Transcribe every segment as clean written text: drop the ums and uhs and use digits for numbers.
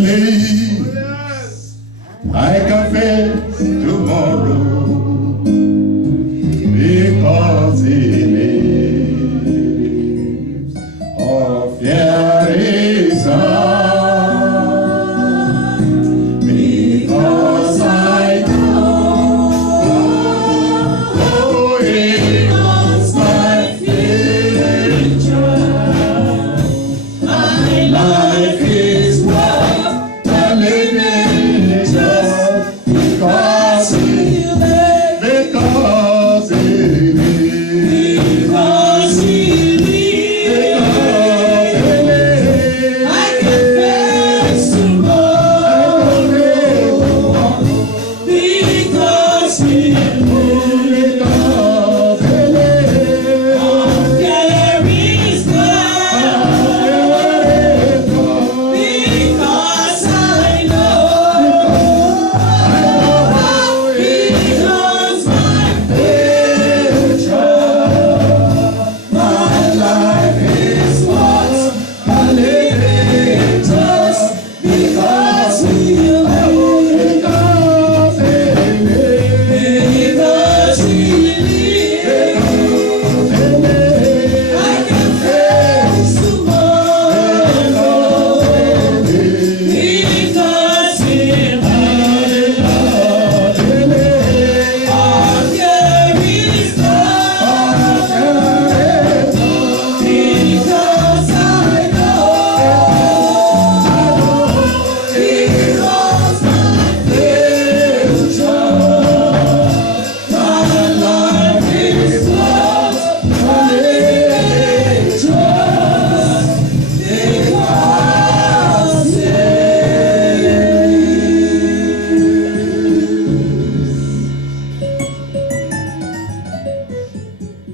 he lives, I can face tomorrow. Because he lives, all fear is gone. Because I know he knows my future. My life is worth the living just because he lives. Because he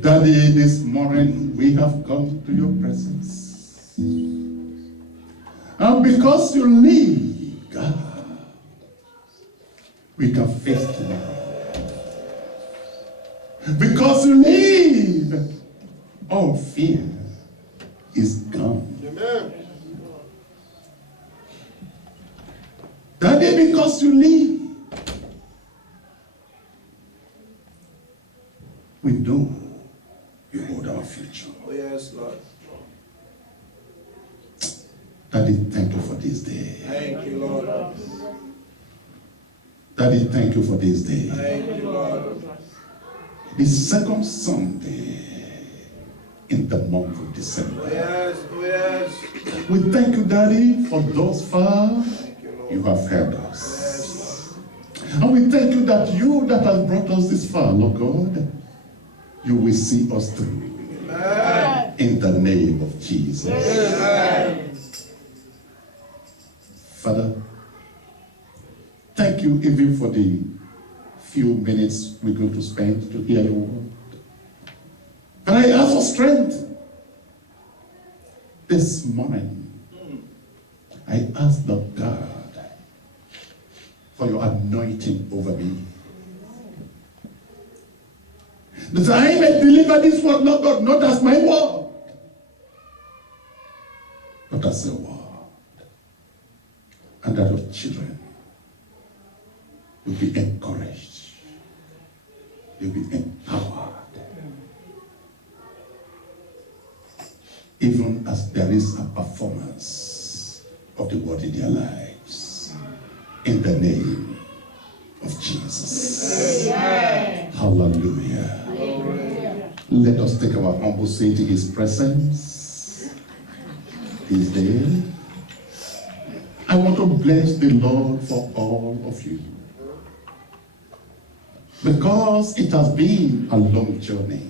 Daddy, this morning we have come to your presence. And because you live, God, we can face tomorrow. Because you live, all fear is gone. Amen. Daddy, because you live, we know you hold our future. Oh, yes, Lord. Daddy, thank you for this day. Thank you, Lord. Daddy, thank you for this day. Thank you, Lord. The second Sunday in the month of December. Oh, yes, oh, yes. We thank you, Daddy, for thus far You, you have helped us. yes, And we thank you that you that has brought us this far, Lord God, you will see us through. Amen. In the name of Jesus. Amen. Father, thank you even for the few minutes we're going to spend to hear your word. But I ask for strength this morning. I ask the God for your anointing over me. That I may deliver this word, Lord God, not as my word, but as a word. And that your children will be encouraged. They'll be empowered. Even as there is a performance of the word in their lives. In the name of Jesus. Amen. Hallelujah. Hallelujah. Let us take our humble seat in his presence. He's there. I want to bless the Lord for all of you. Because it has been a long journey.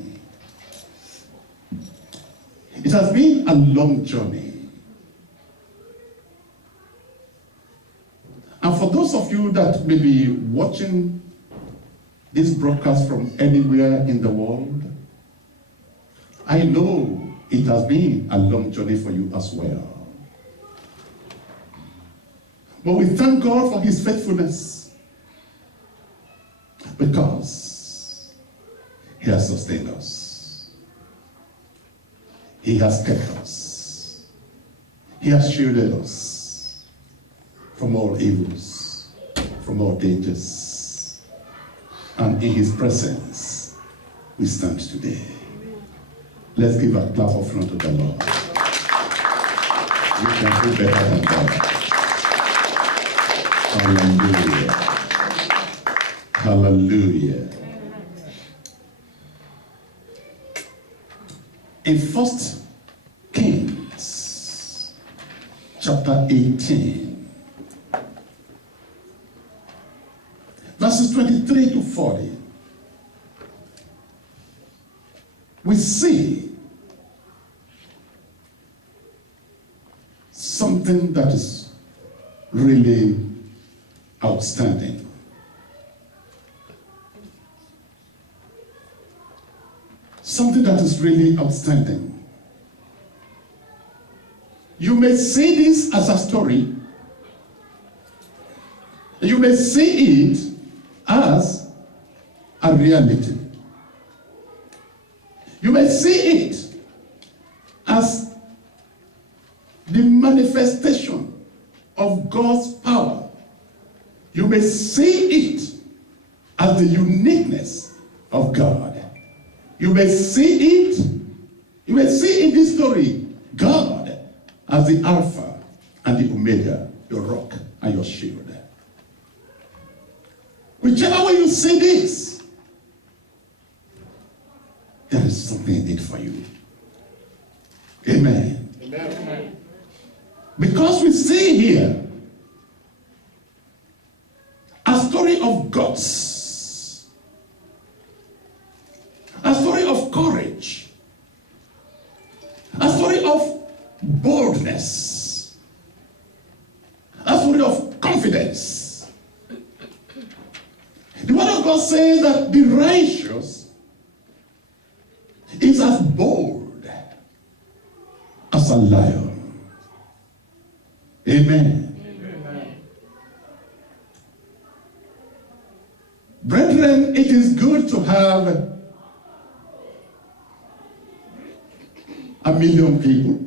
It has been a long journey. And for those of you that may be watching this broadcast from anywhere in the world, I know it has been a long journey for you as well. But we thank God for his faithfulness, because he has sustained us. He has kept us. He has shielded us. from all evils, from all dangers. And in his presence, we stand today. Let's give a clap of front to the Lord. We can do better than that. Hallelujah. Hallelujah. In 1 Kings, chapter 18, verses 23 to 40, we see something that is really outstanding. Something that is really outstanding. You may see this as a story. You may see it as a reality. You may see it as the manifestation of God's power. You may see it as the uniqueness of God. You may see in this story, God as the Alpha and the Omega, your rock and your shield. Whichever way you see this, there is something in it for you. Amen. Amen. Because we see here a story of guts, a story of courage, a story of boldness, a story of confidence. The word of God says that the righteous is as bold as a lion. Amen. Amen. Brethren, it is good to have 1 million people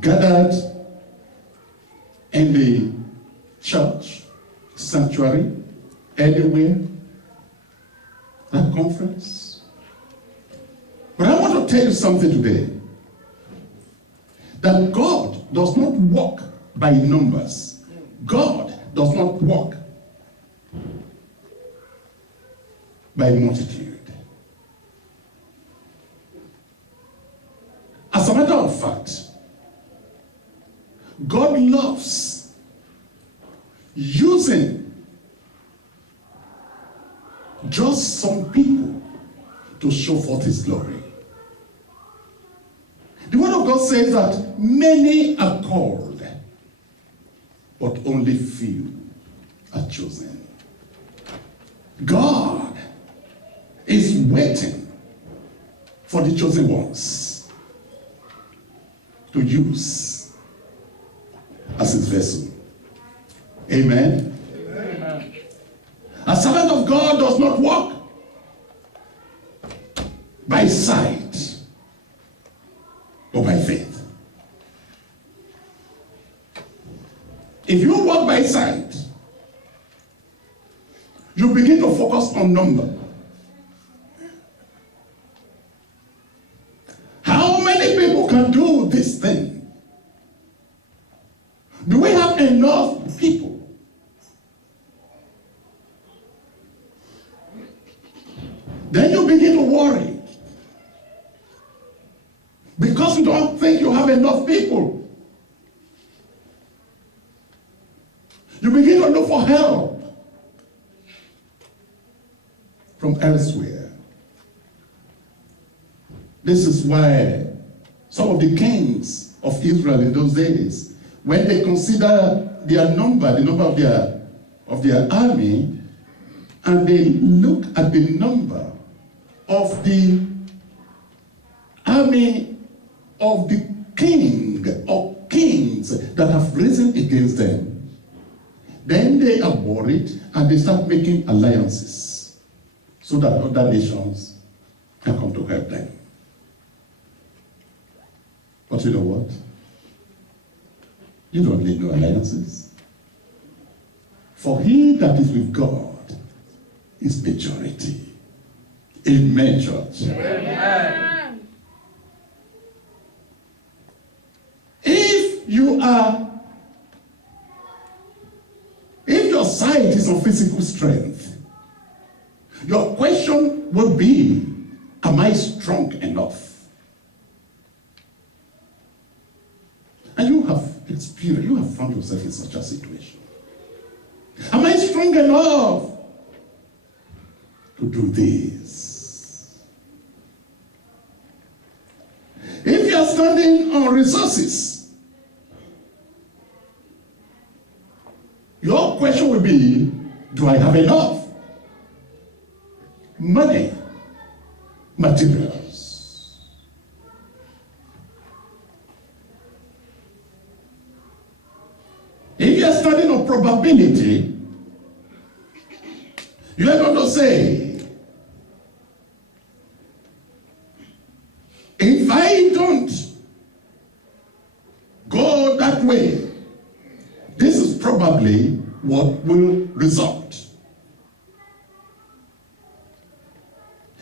gathered in the church, sanctuary, anywhere, that conference. But I want to tell you something today. That God does not walk by numbers. God does not walk by multitude. As a matter of fact, God loves using just some people to show forth his glory. The word of God says that many are called, but only few are chosen. God is waiting for the chosen ones to use as his vessel. Amen. Amen. A servant of God does not walk by sight or by faith. If you walk by sight, you begin to focus on number. How many people can do this thing? Do we have enough people? Then you begin to worry. Because you don't think you have enough people. You begin to look for help from elsewhere. This is why some of the kings of Israel in those days, when they consider their number, the number of their army, and they look at the number of the army of the king or kings that have risen against them, then they are worried and they start making alliances so that other nations can come to help them. But you know what? You don't need no alliances. For he that is with God is majority. Amen, church. Amen. If your sight is on physical strength, your question would be, am I strong enough? And you have experienced, you have found yourself in such a situation. Am I strong enough to do this? If you are standing on resources, your question will be, do I have enough money, materials? If you are standing on probability, you are going to say, if I don't go that way, this is probably what will result.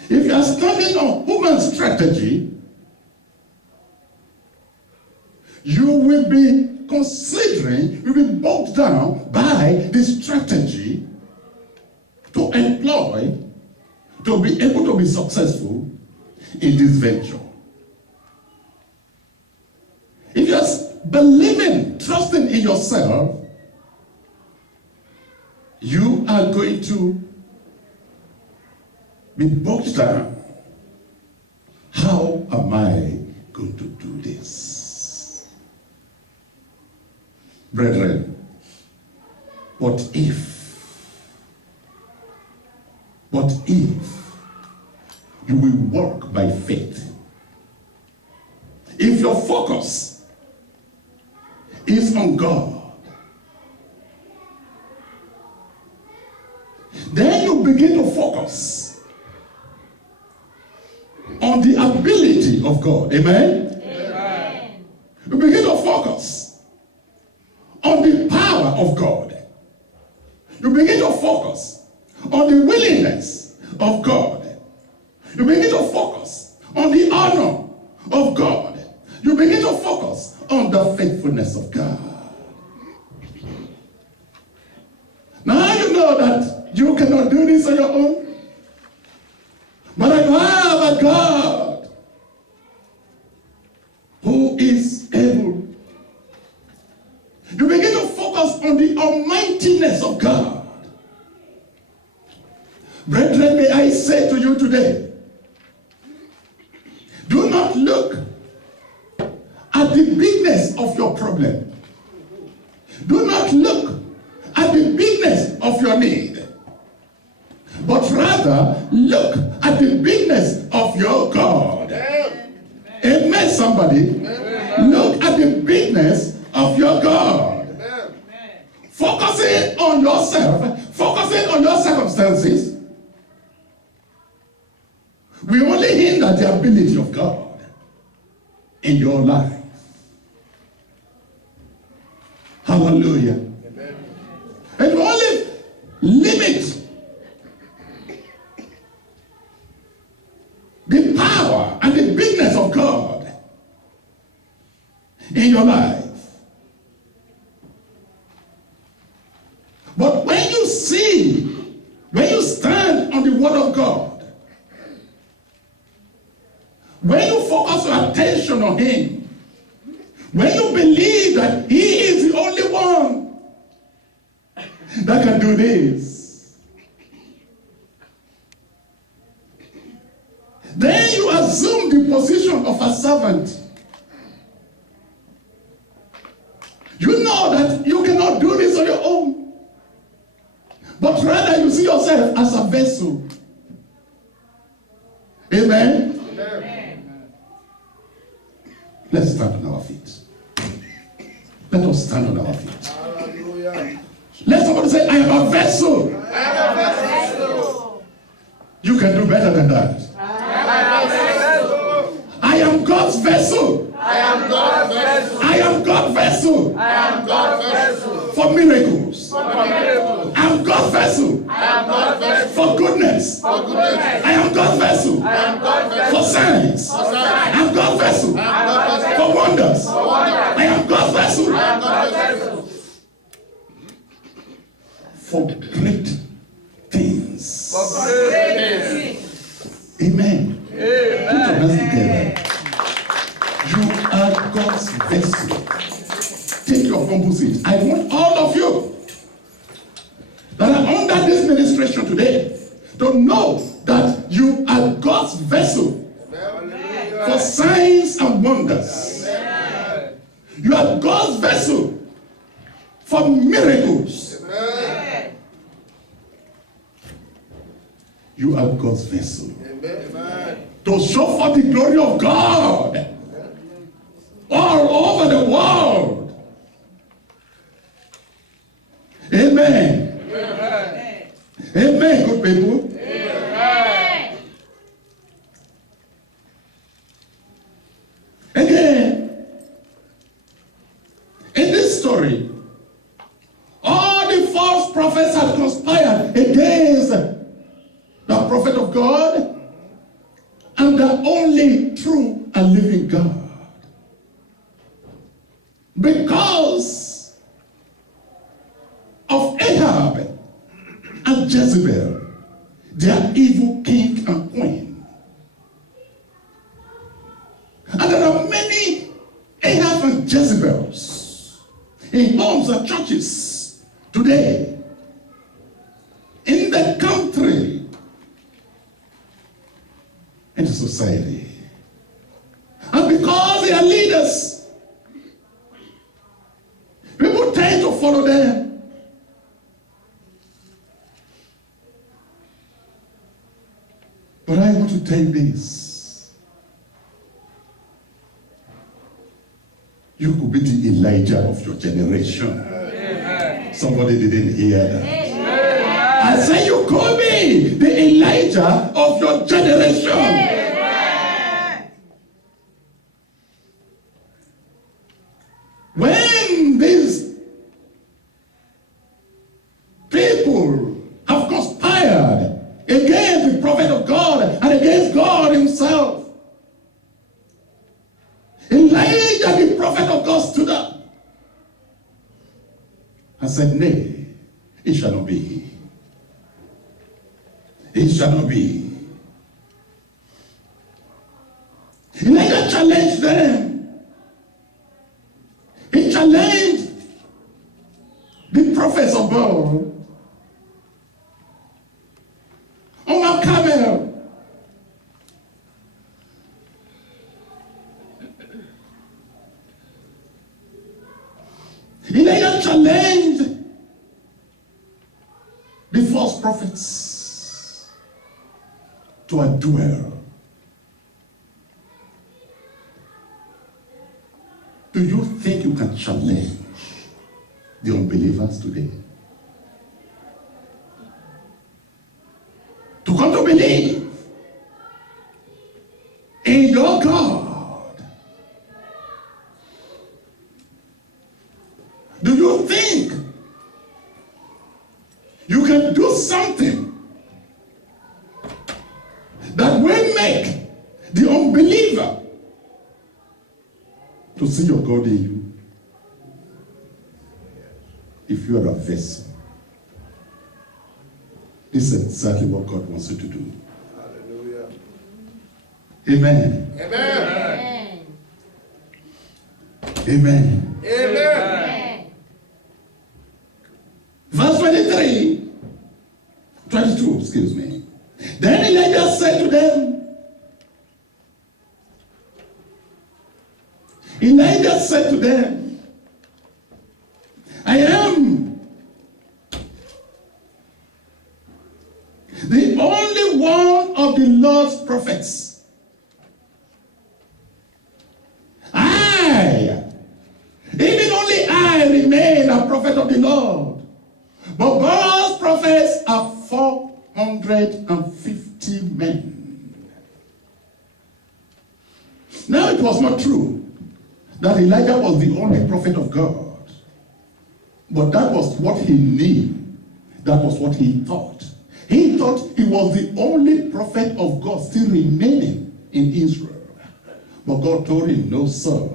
If you are standing on human strategy, you will be considering, you will be bogged down by the strategy to employ to be able to be successful in this venture. If you're believing, trusting in yourself, you are going to be bogged down. How am I going to do this? Brethren, what if you will walk by faith? If your focus is on God, then you begin to focus on the ability of God. Amen? Amen. You begin to focus on the power of God. You begin to focus on the willingness of God. You begin to focus on the honor of God. You begin to focus on the faithfulness of God. Now you know that you cannot do this on your own. But I have a God who is able. You begin to focus on the almightiness of God. Brethren, may I say to you today, do not look at the bigness of your problem. Do not look at the bigness of your need, but rather look at the bigness of your God. Amen, somebody. Look at the bigness of your God. Focusing on yourself, focusing on your circumstances, we only hinder the ability of God in your life. Hallelujah. Amen. And we only limit the power and the bigness of God in your life. But when you see, when you stand on the word of God, when you focus your attention on him, when you believe that he is the only one that can do this, then you assume the position of a servant. You know that you cannot do this on your own, but rather you see yourself as a vessel. Amen? Amen. Let's stand on our feet. Let us stand on our feet. Hallelujah. Let somebody say, I am a vessel. I am a vessel. You can do better than that. I am a vessel. I am God's vessel. I I am God's vessel. I am God's vessel I am God's vessel. for miracles. For miracles. I am God's vessel I am God's vessel. for goodness. For goodness. I am God's vessel I am God's vessel. for signs. For signs. I am God's vessel I am God's vessel. for wonders. For wonders. I am God's vessel I am God's vessel. for great things. For great things. Amen. Put your Amen. hands together. You are God's vessel. Take your humble seat. I want all of you that are under this ministration today to know that you are God's vessel for signs and wonders. You are God's vessel for miracles. You are God's vessel to show forth the glory of God all over the world. Amen. Amen, good people. Amen. Again, in this story, all the false prophets had conspired against the prophet of God and the only true and living God. Because of Ahab and Jezebel, their evil king and queen. And there are many Ahab and Jezebels in homes and churches today, in the country, in the society. And because they are leaders, people tend to follow them. But I want to tell you this. You could be the Elijah of your generation. Amen. Somebody didn't hear that. Amen. I say you could be the Elijah of your generation. Amen. When these people have conspired against the prophet of God and against God himself, Elijah, the prophet of God, stood up and said, "Nay, it shall not be. It shall not be." Elijah challenged them. He challenged the prophets of God on Mount Carmel. Elijah challenged the false prophets to a duel. Do you think you can challenge the unbelievers today to come to believe in your God? Do you think you can do something that will make the unbeliever to see your God in you? If you are a vessel, this is exactly what God wants you to do. Hallelujah. Amen. Amen. Amen. Amen. Verse 22, excuse me. Then Elijah said to them, I am the only one of the Lord's prophets. Even only I remain a prophet of the Lord. But Baal's prophets are 450 men. Now it was not true that Elijah was the only prophet of God. But that was what he knew. That was what he thought. He thought he was the only prophet of God still remaining in Israel. But God told him, no, sir.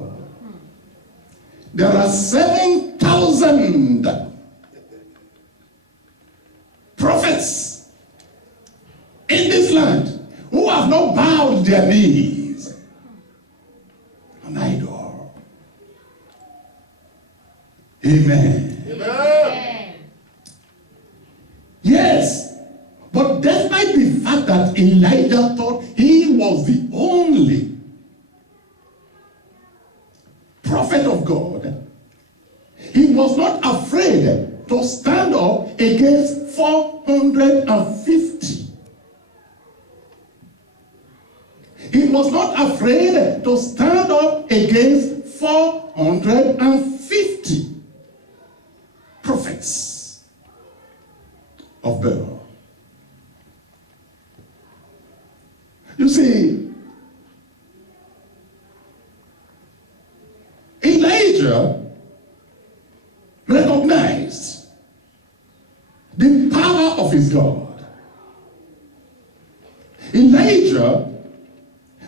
There are 7,000 prophets in this land who have not bowed their knees an idol. Amen. Amen. Yes, but despite the fact that Elijah thought he was the only prophet of God, he was not afraid to stand up against 450. He was not afraid to stand up against 450 prophets of Baal. You see, Elijah recognized the power of his God. Elijah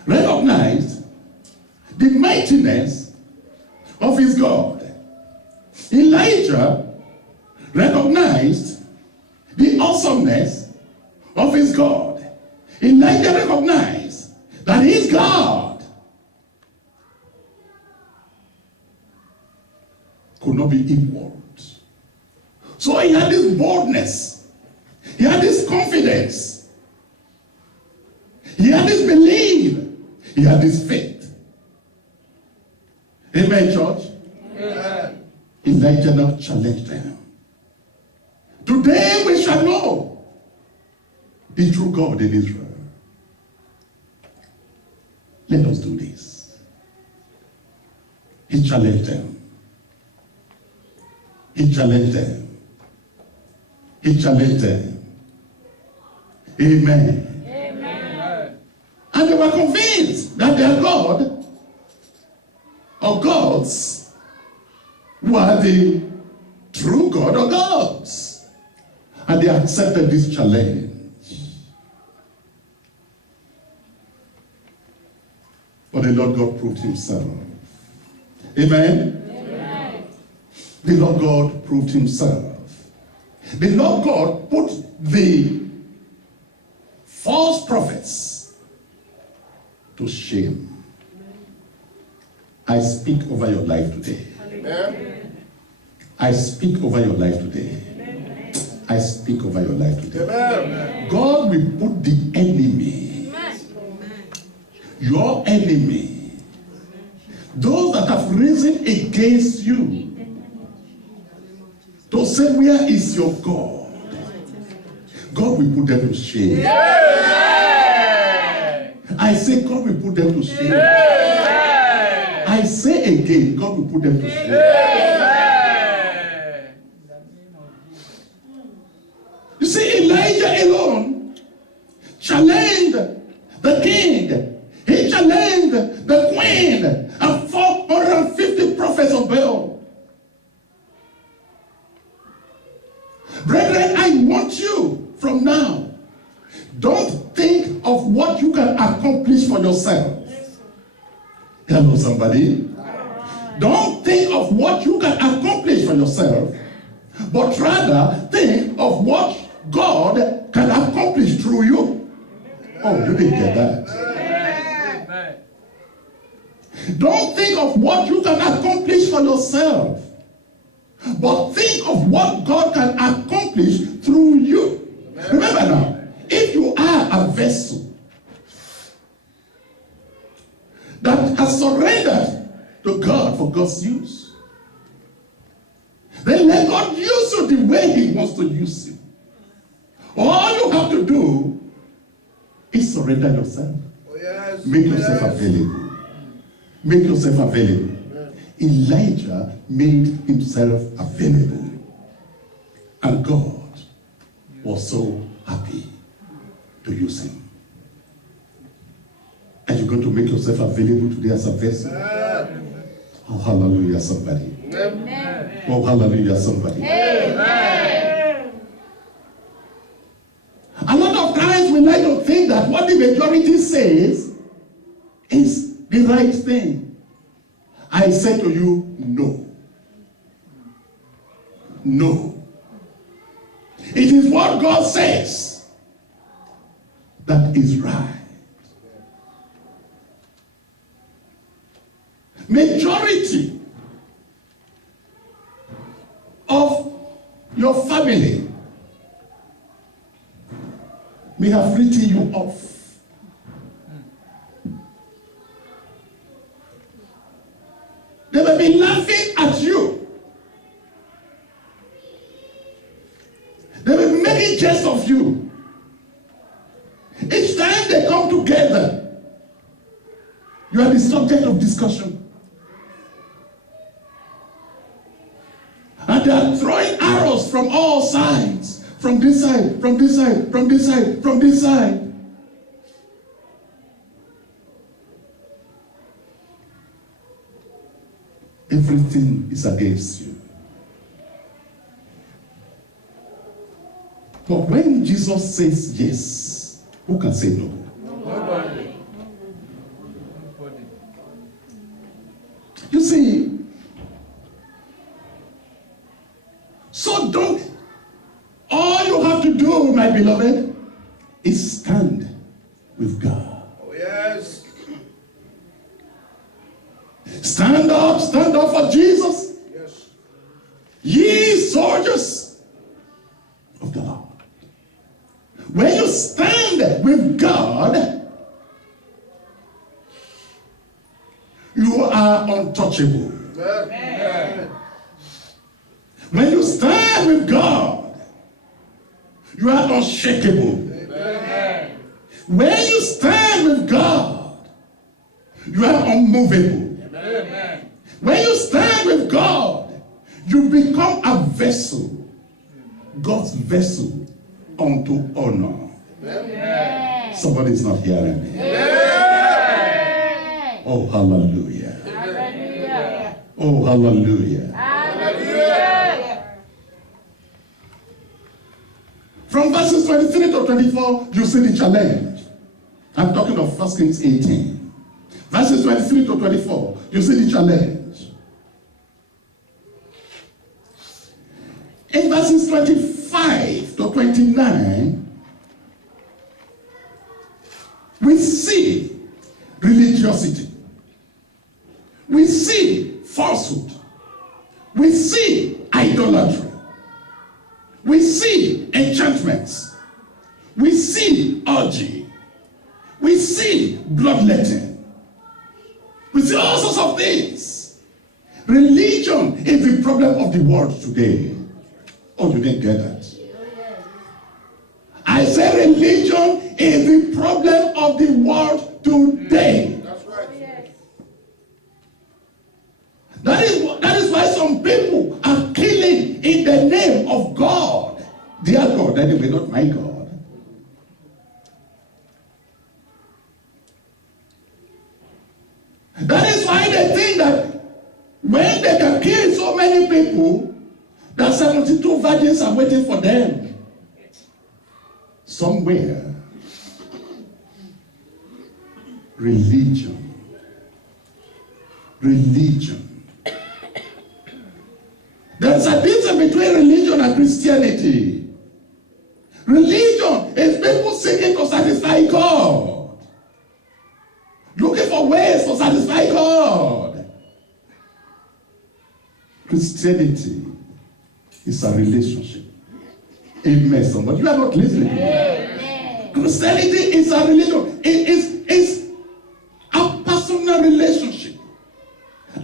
recognized the mightiness of his God. Elijah recognized the awesomeness of his God. Elijah recognized that his God could not be equaled. So he had this boldness. He had this confidence. He had this belief. He had this faith. Amen, church? Amen. Elijah now challenged them. Today we shall know the true God in Israel. Let us do this. He challenged them. He challenged them. He challenged them. Amen. Amen. And they were convinced that their God or gods were the true God or gods. And they accepted this challenge. But the Lord God proved himself. Amen? Amen. The Lord God proved himself. The Lord God put the false prophets to shame. I speak over your life today. Amen. I speak over your life today. I speak over your life today. Amen. God will put the enemy, your enemy, those that have risen against you, to say, where is your God? God will put them to shame. I say, God will put them to shame. I say again, God will put them to shame. You see, Elijah alone challenged the king. He challenged the queen and 450 prophets of Baal. Brethren, I want you from now, don't think of what you can accomplish for yourself. Hello, somebody. Don't think of what you can accomplish for yourself, but rather think of what God can accomplish through you. Oh, you didn't get that. Amen. Don't think of what you can accomplish for yourself, but think of what God can accomplish through you. Remember now, if you are a vessel that has surrendered to God for God's use, then let God use you the way He wants to use you. All you have to do is surrender yourself. Oh, yes. Make yourself available. Make yourself available. Elijah made himself available. And God was so happy to use him. Are you going to make yourself available today as a vessel? Oh, hallelujah, somebody. Amen. Oh, hallelujah, somebody. Amen. A lot of times we like to think that what the majority says is the right thing. I say to you, no. No. It is what God says that is right. Majority of your family may have written you off. They may be laughing at you. They may be making jest of you. Each time they come together, you are the subject of discussion. And they are throwing arrows from all sides. From this side, from this side, from this side, from this side. Everything is against you. But when Jesus says yes, who can say no? Nobody. Nobody. You see, so don't, all you have to do, my beloved, is stand with God. Oh, yes. Stand up for Jesus. Yes. Ye soldiers of the Lord. When you stand with God, you are untouchable. Amen. When you stand with God, you are unshakable. Amen. When you stand with God, you are unmovable. Amen. When you stand with God, you become a vessel, God's vessel unto honor. Amen. Somebody is not hearing me. Amen. Oh, hallelujah. Hallelujah. Oh, hallelujah. Hallelujah. From verses 23 to 24, you see the challenge. I'm talking of 1 Kings 18. Verses 23 to 24, you see the challenge. In verses 25 to 29, we see religiosity. We see falsehood. We see idolatry. We see enchantments. We see orgy. We see bloodletting. We see all sorts of things. Religion is the problem of the world today. Oh, you didn't get that. I say religion is the problem of the world today. That's right. That is why some people are killing in the name of God. Their God, anyway, not my God. That is why they think that when they can kill so many people, that 72 virgins are waiting for them somewhere. Religion. There's a difference between religion and Christianity. Religion is people seeking to satisfy God, looking for ways to satisfy God. Christianity is a relationship. Amen, somebody. You are not listening. Amen. Christianity is a religion. It is a personal relationship.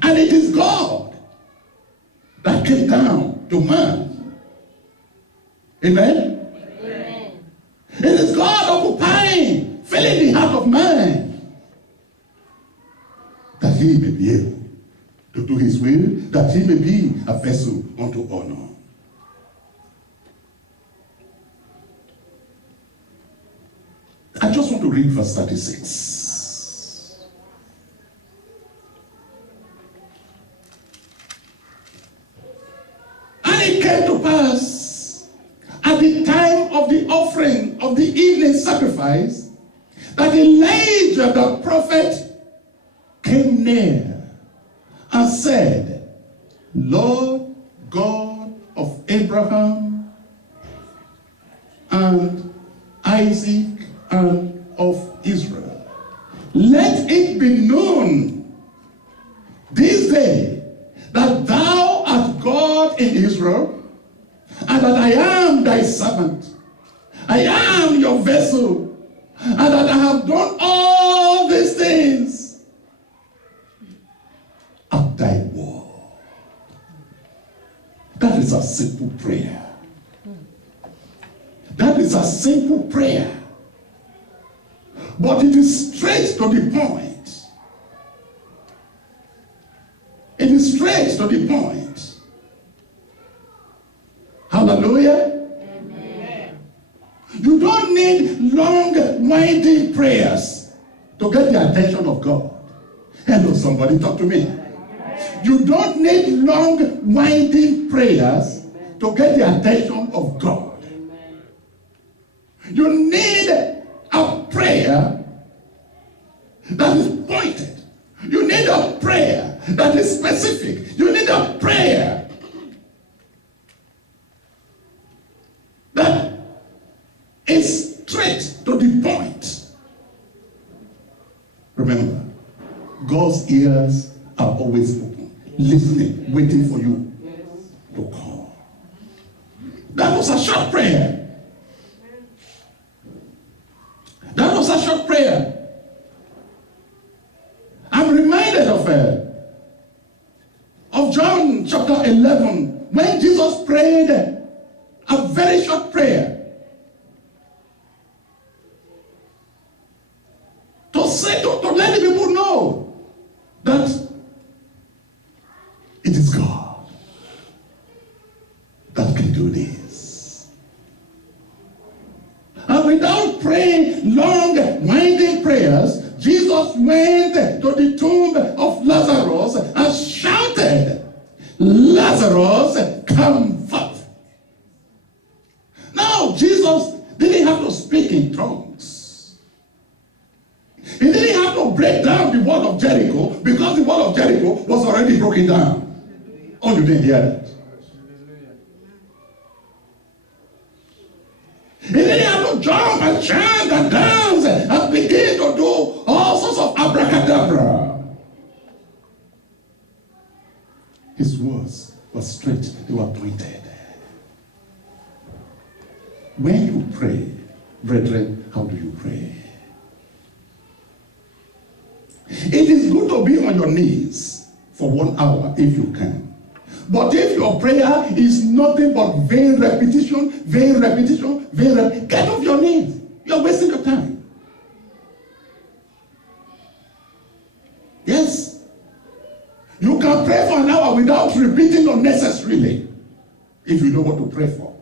And it is God that came down to man. Amen? Amen. It is God occupying, filling the heart of man, that he may be able to do his will, that he may be a vessel unto honor. I just want to read verse 36. came to pass at the time of the offering of the evening sacrifice that Elijah the prophet came near and said, Lord God of Abraham and Isaac and of Israel, let it be known this day that thou art God in Israel, and that I am thy servant. I am your vessel, and that I have done all these things at thy word. That is a simple prayer. That is a simple prayer. But it is straight to the point. It is straight to the point. Hallelujah. Amen. You don't need long, winding prayers to get the attention of God. Hello, somebody, talk to me. You don't need long, winding prayers to get the attention of God. You need a prayer that is pointed. You need a prayer that is specific. You need a prayer that is straight to the point. Remember, God's ears are always open, listening, waiting for you to call. That was a short prayer. That was a short prayer. I'm reminded of John chapter 11, when Jesus prayed a very short prayer to say to let the people know that it is God that can do this. And without praying long, winding prayers, Jesus went to the tomb of Lazarus and shouted, Lazarus, come forth. Now, Jesus didn't have to speak in tongues. He didn't have to break down the wall of Jericho, because the wall of Jericho was already broken down. Oh, you didn't hear that? He didn't have to jump and chant and dance and begin to do all sorts of abracadabra. His words were straight, they were pointed. When you pray, brethren, how do you pray? It is good to be on your knees for 1 hour if you can. But if your prayer is nothing but vain repetition, get off your knees. You're wasting your time. Yes. You can pray for an hour without repeating unnecessarily, if you know what to pray for.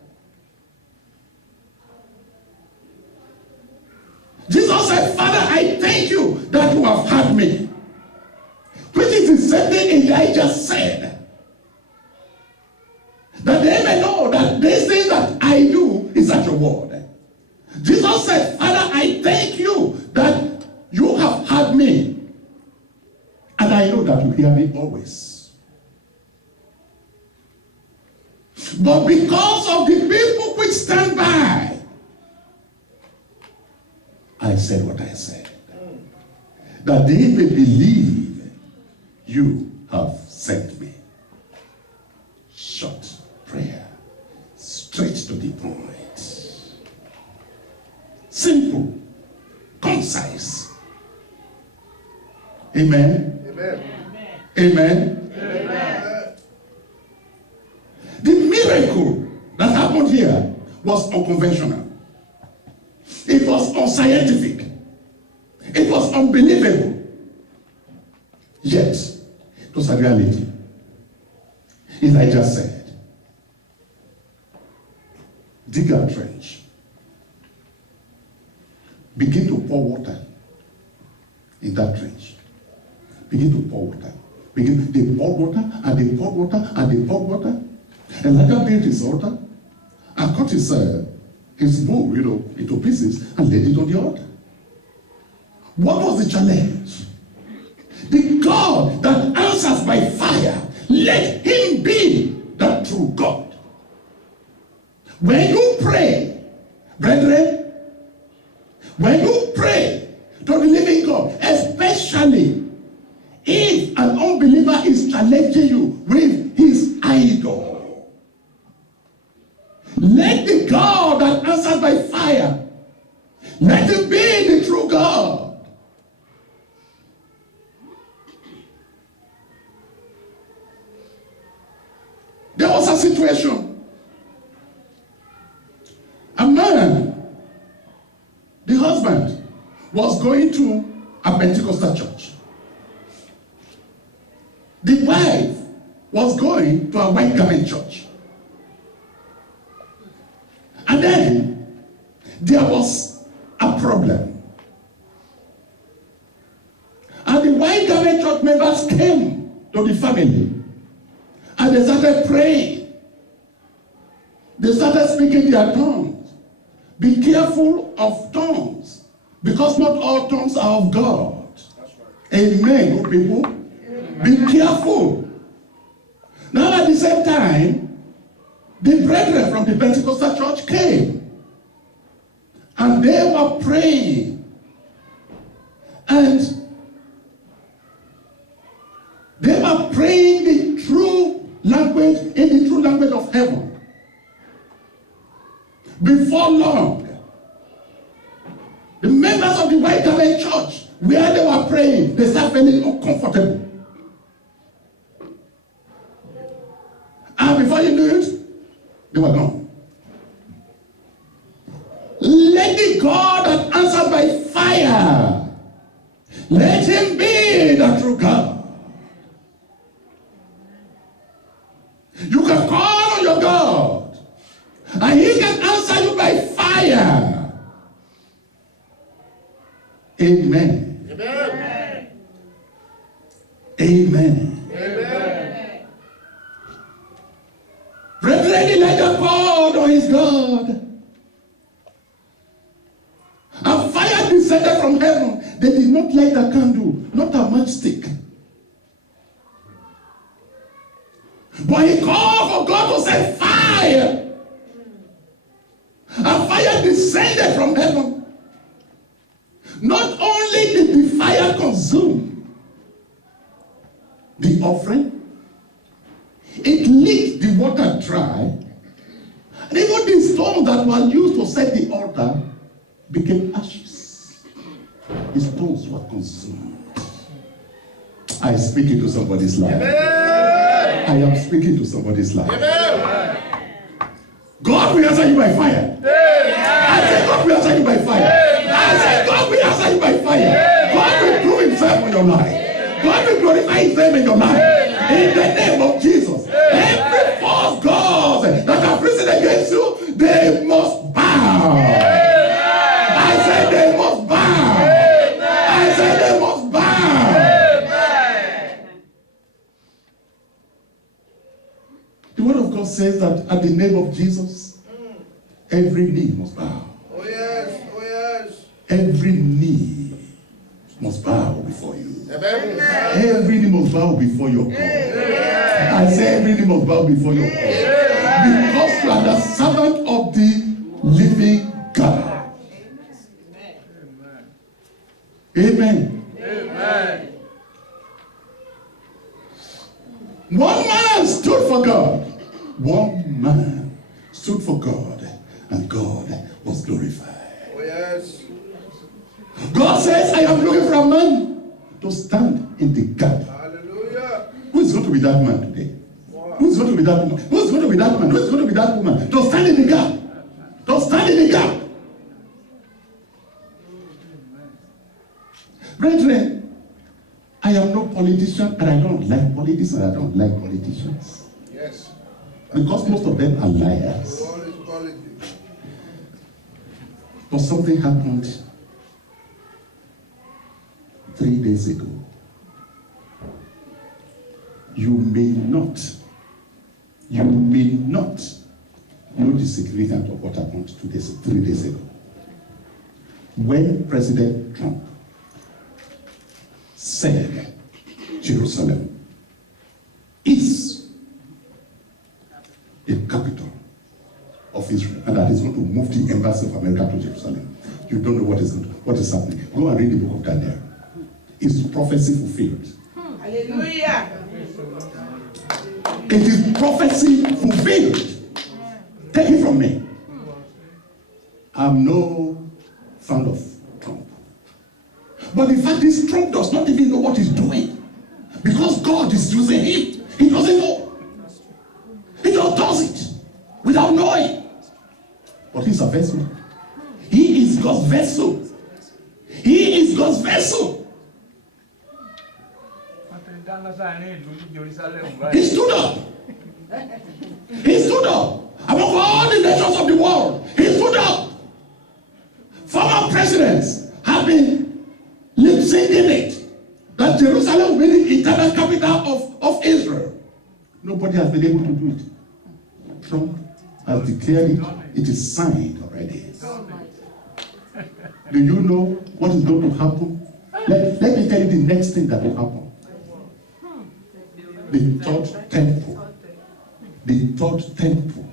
Jesus said, Father, I thank you that you have heard me. Which is the same thing Elijah said. That they may know that this thing that I do is at your word. Jesus said, Father, I thank you that you have heard me. And I know that you hear me always. But because of the people which stand by, I said what I said. That they may believe you have sent me. Short prayer. Straight to the point. Simple. Concise. Amen. Amen. Amen. Amen. The miracle that happened here was unconventional. It was unscientific. It was unbelievable. Yet, it was a reality. Elijah said, dig a trench. Begin to pour water in that trench. Begin to pour water. They poured water, and they poured water, and they poured water. Elijah built his altar and cut his bull, into pieces and laid it on the altar. What was the challenge? The God that answers by fire, let him be the true God. When you pray, brethren, when you pray to the living God, especially if an unbeliever is challenging you with his idol, let the God that answers by fire, let him be the true God. There was a situation. A man, the husband, was going to a Pentecostal church. The wife was going to a white garment church. And then there was a problem. And the white garment church members came to the family. And they started praying. They started speaking their tongues. Be careful of tongues, because not all tongues are of God. Amen, good people. Be careful. Now at the same time, the brethren from the Pentecostal church came. And they were praying. And they were praying the true language, in the true language of heaven. Before long, the members of the White Garment Church, where they were praying, they started feeling uncomfortable. And before you knew it, they were gone. Let the God that answers by fire, let him be the true God. You can call on your God, and he can answer you by fire. Amen. Amen. Amen. Amen. Brethren, Elijah called on his God, and fire descended from heaven. They did not light a candle, not a matchstick. But he called for God to send fire. And fire descended from heaven. Not only did the fire consume the offering, it licked the water dry. And even the stones that were used to set the altar became ashes. The stones were consumed. I speak into somebody's life. I am speaking to somebody's life. God will answer you by fire. I say God will answer you by fire. I say God will answer you by fire. God will prove himself in your life. God will glorify his name in your life. In the name of Jesus. Every false God that have risen against you, they must bow. I say they must bow. I say they must bow. The word of God says that at the name of Jesus, every knee must bow. Oh yes, oh yes. Every knee must bow before you. Amen. Every knee must bow before your God. I say every knee must bow before your God. Because you are the servant of the living God. Amen. Amen. One man stood for God. One man stood for God, and God was glorified. Oh yes. God says, I am looking for a man to stand in the gap. Hallelujah. Who is going to be that man today? Who is going to be that woman? Who is going to be that man? Who is going to be that woman? To stand in the gap. To stand in the gap. Brethren, I am no politician, and I don't like politics, and I don't like politicians. Yes. Because most of them are liars. All is politics. But something happened 3 days ago. You may not You may not know the significance of what happened 3 days ago. When President Trump said Jerusalem is the capital of Israel and that is going to move the embassy of America to Jerusalem, you don't know what is happening. Go and read the book of Daniel. It's prophecy fulfilled. Hallelujah. It is prophecy fulfilled. Take it from me. I'm no fan of Trump. But the fact is, Trump does not even know what he's doing. Because God is using him. He doesn't know. He just does it without knowing. But he's a vessel. He is God's vessel. He is God's vessel. He stood up. He stood up. Among all the nations of the world, he stood up. Former presidents have been lip-syncing it, that Jerusalem will be the eternal capital of Israel. Nobody has been able to do it. Trump has declared it. It is signed already. Do you know what is going to happen? Let me tell you the next thing that will happen. The third temple. The third temple.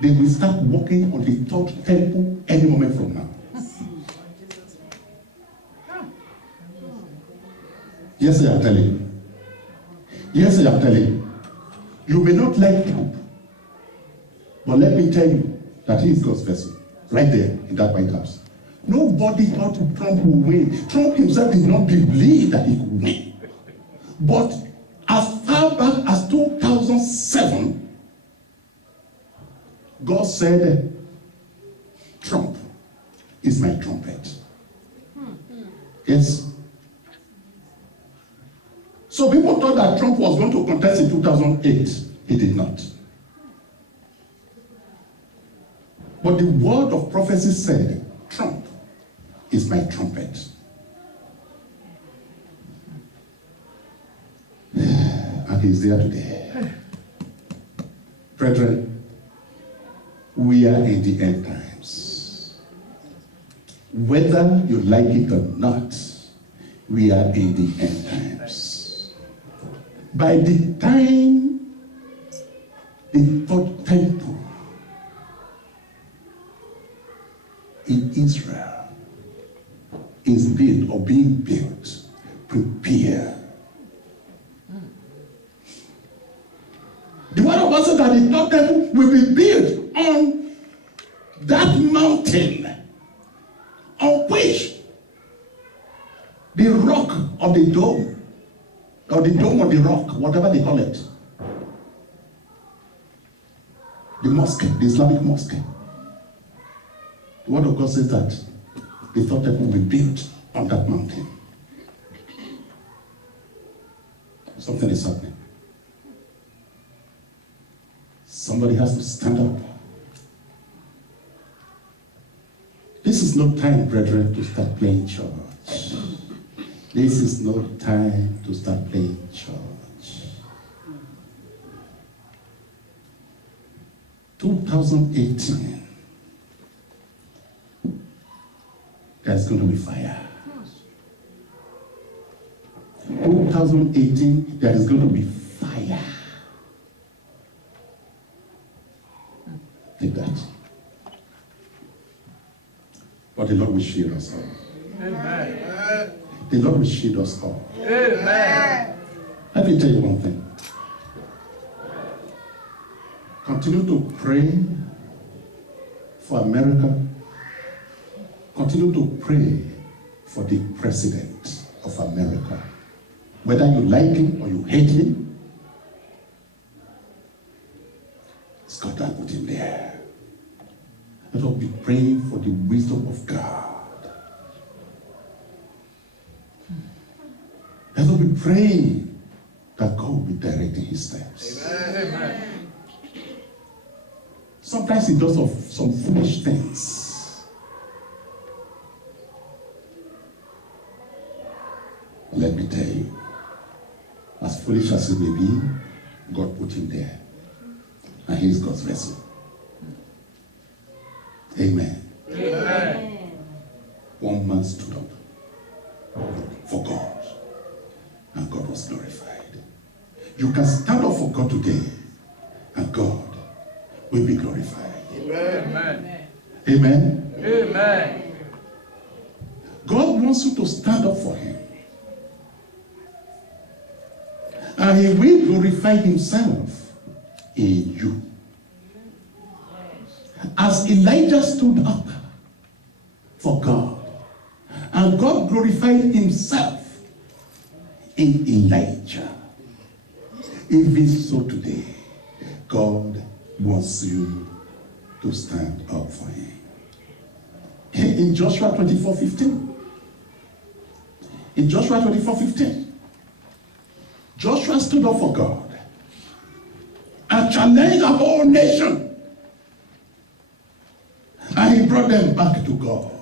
They will start working on the third temple any moment from now. Yes, I am telling you. Yes, I am telling you. You may not like Trump, but let me tell you that he is God's vessel. Right there in that White House. Nobody thought Trump would win. Trump himself did not believe that he could win. But as far back as 2007, God said, Trump is my trumpet. Yes. So people thought that Trump was going to contest in 2008. He did not. But the word of prophecy said, Trump is my trumpet. And he's there today. Brethren, we are in the end times. Whether you like it or not, we are in the end times. By the time the third temple in Israel is built or being built, prepare. The word of God said that the third temple will be built on that mountain on which the rock of the dome, or the dome of the rock, whatever they call it, the mosque, the Islamic mosque. The word of God says that the third temple will be built on that mountain. Something is happening. Somebody has to stand up. This is no time, brethren, to start playing church. This is no time to start playing church. 2018, there's going to be fire. 2018, there is going to be fire. Take that. But the Lord will shield us all. Amen. The Lord will shield us all. Amen. Let me tell you one thing. Continue to pray for America. Continue to pray for the president of America. Whether you like him or you hate him, it's God that put him there. Let us be praying for the wisdom of God. Let us be praying that God will be directing his steps. Amen. Sometimes he does of some foolish things. Let me tell you, as foolish as he may be, God put him there. And he is God's vessel. Amen. Amen. One man stood up for God, and God was glorified. You can stand up for God today, and God will be glorified. Amen. Amen. Amen. God wants you to stand up for him. And he will glorify himself in you. As Elijah stood up for God, and God glorified himself in Elijah. Even so today, God wants you to stand up for him. In Joshua 24:15. In Joshua 24:15. Joshua stood up for God and challenged the whole nation. And he brought them back to God.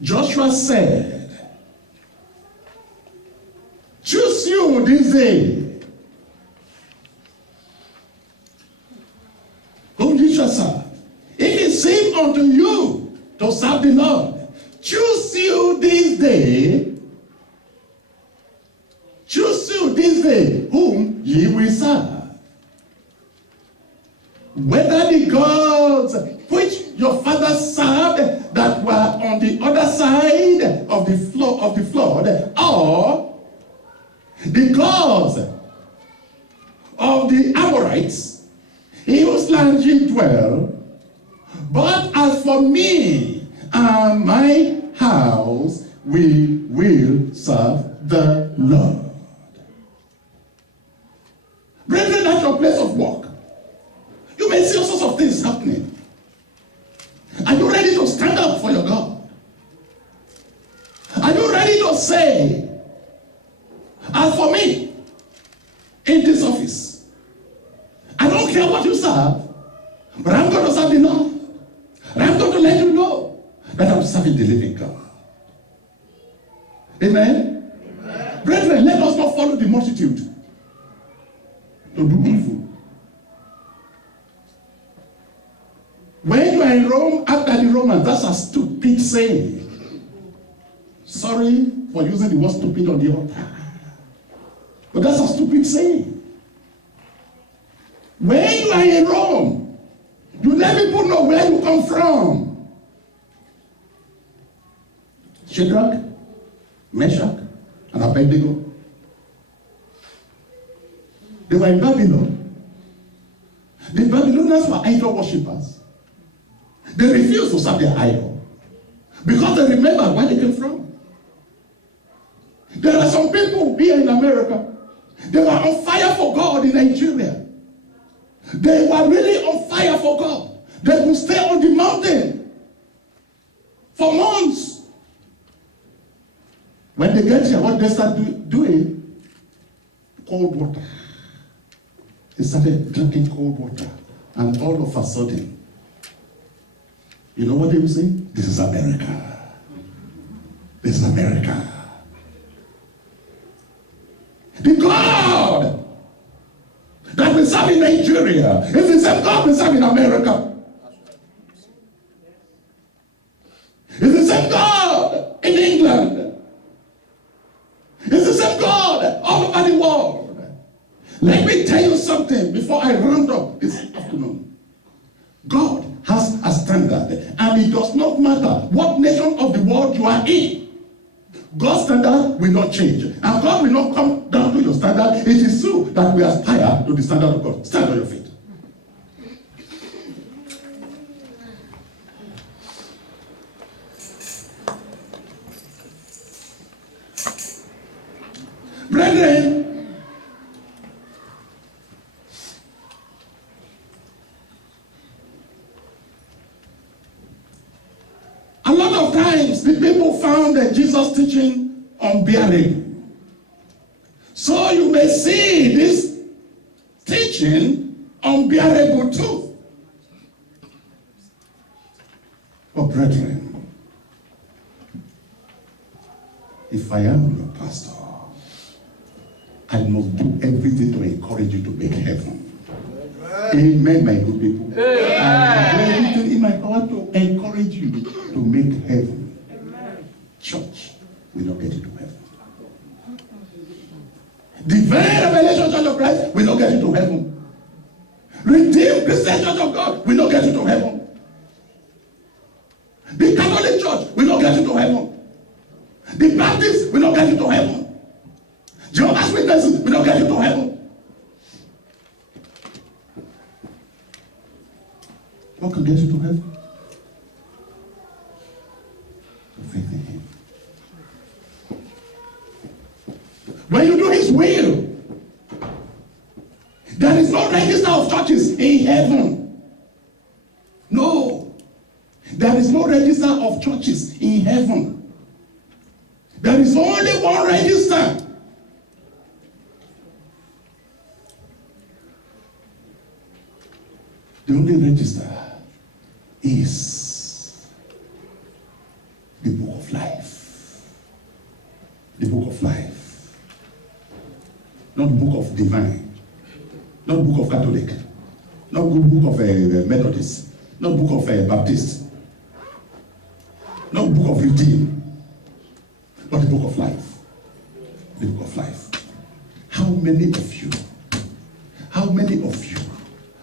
Joshua said, choose you this day whom you shall serve. If it seem unto you to serve the Lord, choose you this day. Choose you this day whom ye will serve. Whether the gods which your fathers served that were on the other side of the flood, or the gods of the Amorites, in whose land ye dwell. But as for me and my house, we will serve the Lord. Brethren, at your place of work, you may see all sorts of things happening. Are you ready to stand up for your God? Are you ready to say, as for me, in this office, I don't care what you serve, but I'm going to serve the Lord. And I'm going to let you know that I'm serving the living God. Amen? Amen. Brethren, let us not follow the multitude to do evil. When you are in Rome, after the Romans, that's a stupid saying. Sorry for using the word stupid on the altar. But that's a stupid saying. When you are in Rome, you let people know where you come from. Shadrach, Meshach, and Abednego. They were in Babylon. The Babylonians were idol worshippers. They refused to serve their idol because they remember where they came from. There are some people here in America. They were on fire for God in Nigeria. They were really on fire for God. They would stay on the mountain for months. When they get here, what they start doing? Cold water. They started drinking cold water. And all of a sudden, you know what they will say? This is America. This is America. The God that we serve in Nigeria is the same God we serve in America. It's the same God in England. It's the same God all over the world. Let me tell you something before I round up this afternoon. God has a standard, and it does not matter what nation of the world you are in. God's standard will not change, and God will not come down to your standard. It is true that we aspire to the standard of God. Stand on your feet. Brethren, a lot of times the people found that Jesus teaching unbearable. So you may see this teaching unbearable too. But brethren, if I am your pastor, I must do everything to encourage you to make heaven. Amen, my good people. I will do everything in my power to encourage you to make heaven. Church will not get you to heaven. Divine Revelation Church of Christ will not get you to heaven. Redeemed Christian Church of God will not get you to heaven. The Catholic Church will not get you to heaven. The Baptists will not get you to heaven. Jehovah's Witnesses will not get you to heaven. What can get you to heaven? Faith in Him. When you do His will, there is no register of churches in heaven. No. There is no register of churches in heaven. There is only one register. The only register is the book of life. The book of life. Not the book of divine. Not the book of Catholic. Not the book of Methodist. Not the book of Baptist. Not the book of Redeem. But the book of life. The book of life. How many of you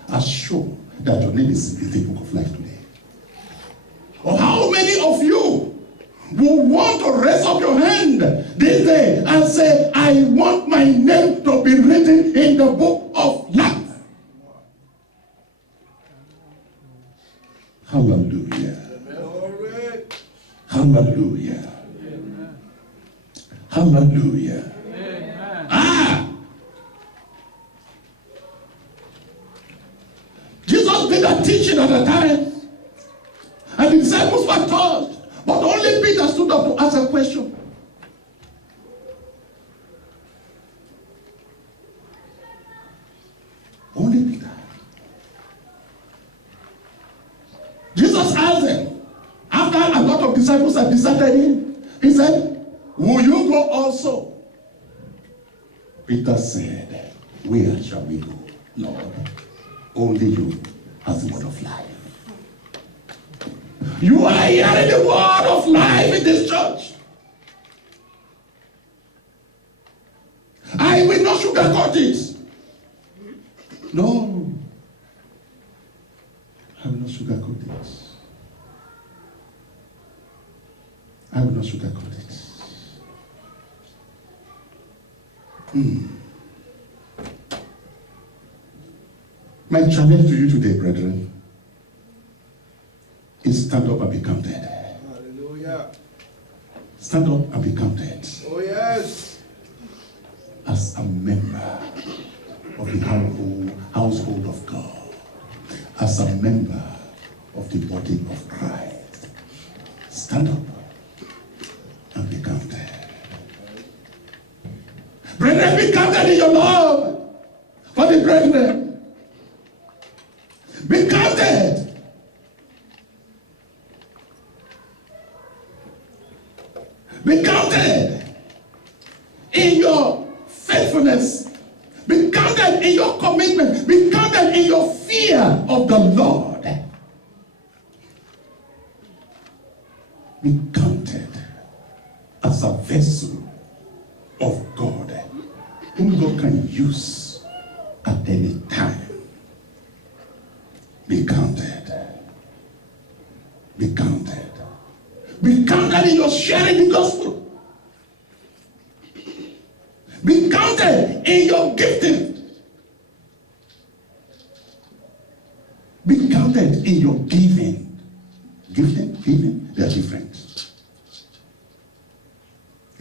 are sure that your name is in the book of life today? Or how many of you will want to raise up your hand this day and say, I want my name to be written in the book of life? Hallelujah. Glory. Hallelujah. Hallelujah. Jesus did a teaching at a time, and the disciples were touched, but only Peter stood up to ask a question. Only Peter. Jesus asked them, after a lot of disciples had deserted him, he said, will you go also? Peter said, where shall we go, Lord? Only you has the word of life. You are hearing the word of life in this church. I will not sugarcoat it. No. I will not sugarcoat it. I will not sugarcoat it. My challenge to you today, brethren, is stand up and be counted. Hallelujah. Stand up and be counted Oh, yes. as a member of the household of God, as a member of the body of Christ. Stand up and be counted. Brethren, be counted in your love for the brethren. Be counted. Be counted in your faithfulness. Be counted in your commitment. Be counted in your fear of the Lord. Be counted as a vessel of God whom God can use at any time. Be counted. Be counted. Be counted in your sharing the gospel. Be counted in your gifting. Be counted in your giving. Giving, they are different.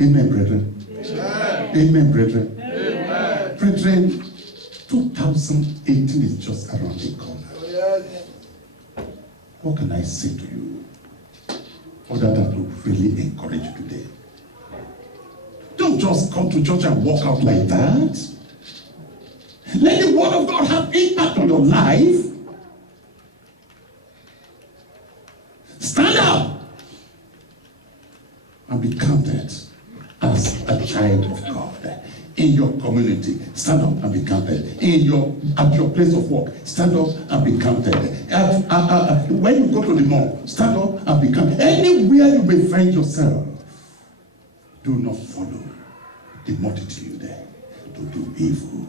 Amen, brethren. Amen. Amen, brethren. Amen. Brethren, 2018 is just around the corner. Oh, yes. What can I say to you other than to really encourage you today? Don't just come to church and walk out like that. Let the word of God have impact on your life. Stand up and be counted as a child of God in your community. stand up and be counted. At your place of work, stand up and be counted. When you go to the mall, stand up and be counted. Anywhere you may find yourself, do not follow the multitude to do evil.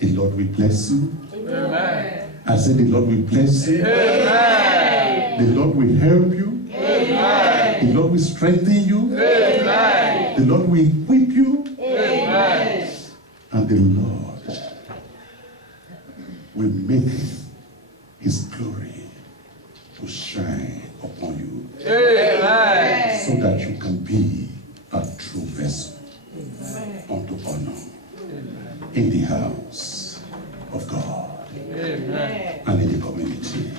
The Lord will bless you. Amen. I said the Lord will bless you. Amen. The Lord will help you. Amen. The Lord will strengthen you. Amen. The Lord will equip you. Amen. And the Lord will make his glory to shine upon you. Amen. So that you can be a true vessel unto honor in the house of God. Amen. And in the community.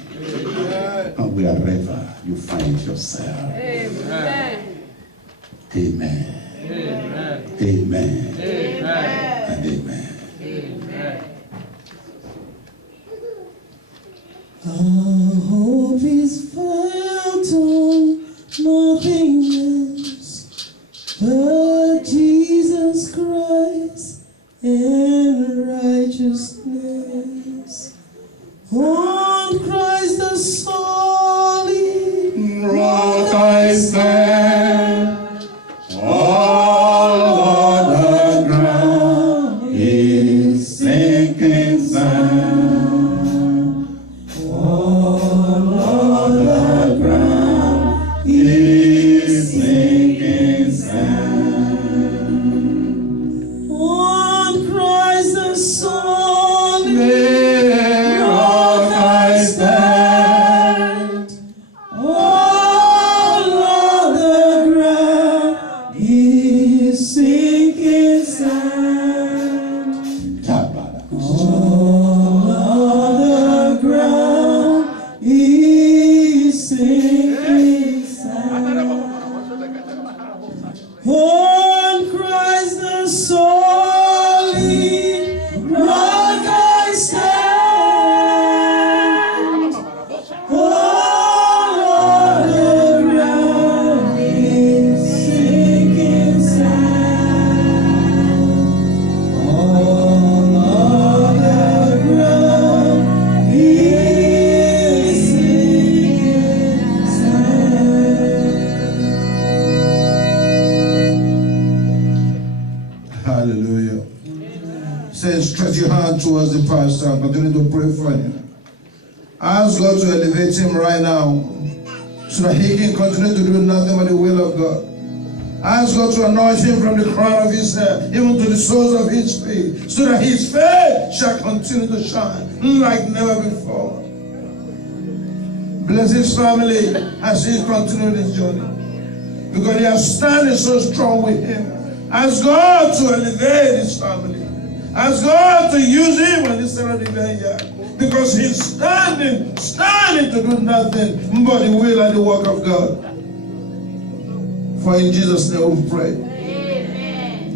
And wherever you find yourself. Amen. Amen. Amen. Amen. Amen. And amen. Amen. Our hope is built on nothing else but Jesus Christ and righteousness. On Christ the solid Rock I stand, all other ground is sinking sand. All other ground is sinking sand. on Christ the solid Rock I stand, all other ground is sinking sand. Tabara. All other ground is sinking sand. On Christ the solid rock I stand. All other ground is sinking sand. All other ground is sinking sand. Hallelujah. Say, stretch your hand towards the pastor and continue to pray for him. Ask God to elevate him right now so that he can continue to do nothing but the will of God. Ask God to anoint him from the crown of his head even to the soles of his feet so that his faith shall continue to shine like never before. Bless his family as he continues his journey, because they are standing so strong with him. Ask God to elevate his family. Ask God to use him on this side of the vineyard, because he's standing to do nothing but the will and the work of God. For in Jesus' name we pray. Amen.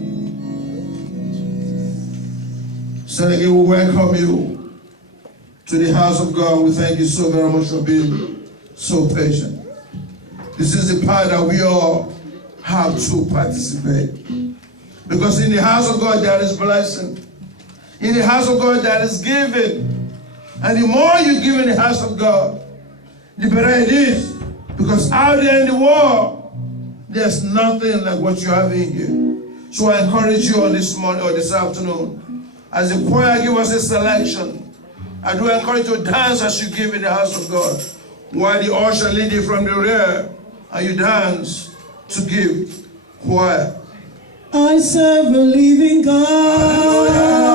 So again, we welcome you to the house of God. We thank you so very much for being so patient. This is the part that we all have to participate. Because in the house of God there is blessing. In the house of God there is giving. And the more you give in the house of God, the better it is. Because out there in the world, there's nothing like what you have in here. So I encourage you on this morning or this afternoon, as the choir give us a selection, I do encourage you to dance as you give in the house of God, while the usher lead you from the rear, and you dance to give choir. I serve a living God.